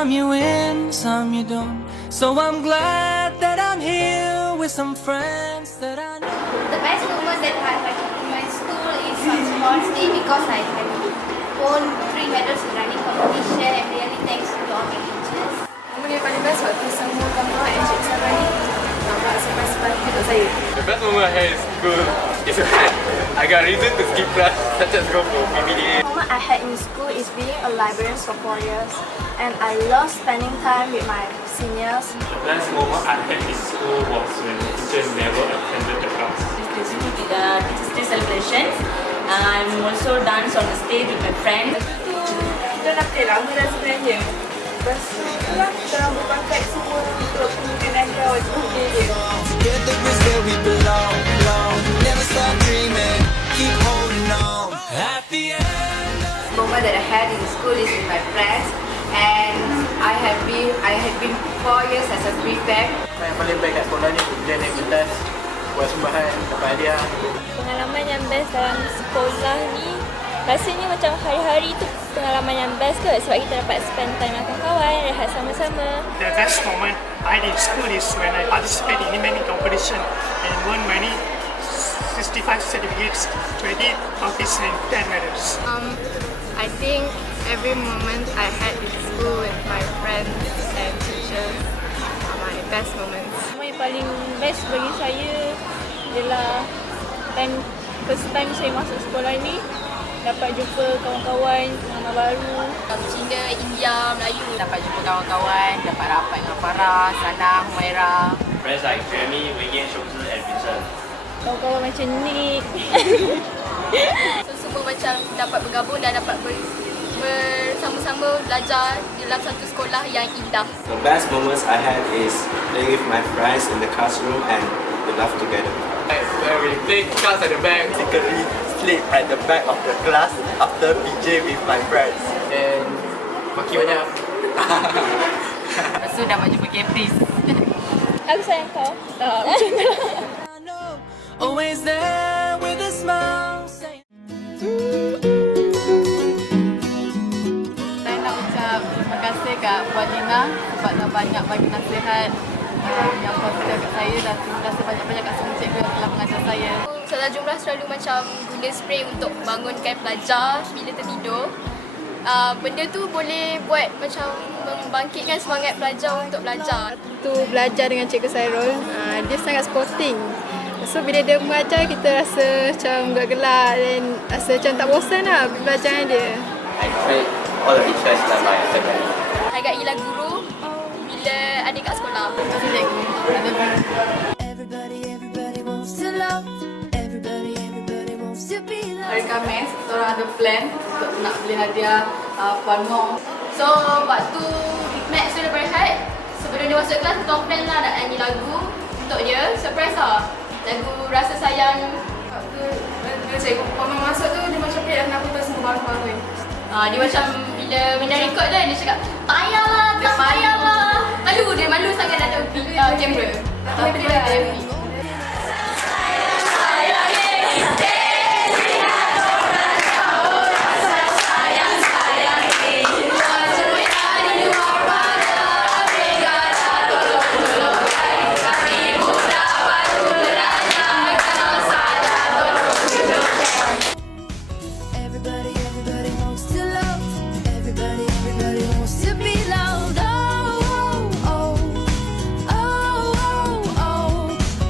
Some you win, some you don't. So I'm glad that I'm here with some friends that I know. The best moment that I had in my school is on sports day because I have won 3 medals in running competition and really thanks to all my teachers. Momen yang paling best waktu semua kamu encik sama ni nampak surprise untuk saya. The best moment I had in school is when I got reason to skip class, such as go for PPDA. The moment I had in school is being a librarian for 4 years, and I love spending time with my seniors. The best moment I had in school was when teachers never attended the class. Teachers Day celebrations. I'm also dance on the stage with my friends. Kita dah play lama dah sebenarnya. Lepas tu itulah kita orang berkontak semua untuk kemungkinan kau birthday dia. Together is where we belong, belong. Never stop dreaming, keep holding on. At the end. The moment that I had in school is with my friends, and I had been 4 years as a prefect. Yang paling baik kat sekolah ni dia naik pentas, buat sumbangan, dapat hadiah. Pengalaman yang best dalam sekolah ni rasanya macam hari-hari tu pengalaman yang best kot sebab kita dapat spend time dengan kawan-kawan, rehat sama-sama. The best moment I had in school is when I participated in many competition and won many 65 certificates, 20 trophies and 10 medals. I think every moment I had in school with my friends and teachers are my best moments. Yang paling best bagi saya ialah first time saya masuk sekolah ni, dapat jumpa kawan-kawan, pengalaman baru. Cina, India, Melayu. Dapat jumpa kawan-kawan, dapat rapat dengan Farah, Sana, Humaira. Friends like Jamie, Wei, Shouzi and Vincent. Kawan-kawan macam Nick. So semua macam dapat bergabung dan dapat bersama-sama belajar dalam satu sekolah yang indah. The best moments I had is playing with my friends in the classroom and we laugh together. When we play cards at the back, Secretly sleep at the back of the class after PJ with my friends. and maki banyak. Lepas tu dapat jumpa Caprice. Aku sayang kau. Macam tu. Always there with a smile. Saying, Saya nak ucap terima kasih kat Puan Lina sebab dah banyak bagi nasihat yang positif kat saya dan terima kasih banyak-banyak kat semua cikgu yang telah mengajar saya. Ustazah Jumrah selalu macam guna spray untuk bangunkan pelajar bila tertidur. Benda tu boleh buat macam membangkitkan semangat pelajar untuk belajar. Tu belajar dengan Cikgu Sairul, dia sangat sporting. So bila dia mengajar kita rasa macam gelak dan rasa macam tak bosan lah belajar dengan dia. I treat all the teachers like my family. Hargailah guru bila adik kat sekolah. Terima kasih cikgu. everybody wants to love. Everybody wants to be loved. Hari Khamis, kita orang ada plan untuk nak beli hadiah Puan Mong. So waktu Max sudah berehat, sebelum dia masuk kelas kita plan lah nak nyanyi lagu untuk dia. Surprise lah. Lagu Rasa Sayang. Waktu cikgu Puan Mong masuk tu dia macam pelik nak putar semua baru-baru. Dia macam bila Mina record dia cakap tak payahlah, tak payahlah. Dia malu sangat nak ada kamera. Tapi dia ada happy. Everybody wants to love. Everybody wants to be loved. Oh, oh, oh, oh, oh, oh.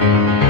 you.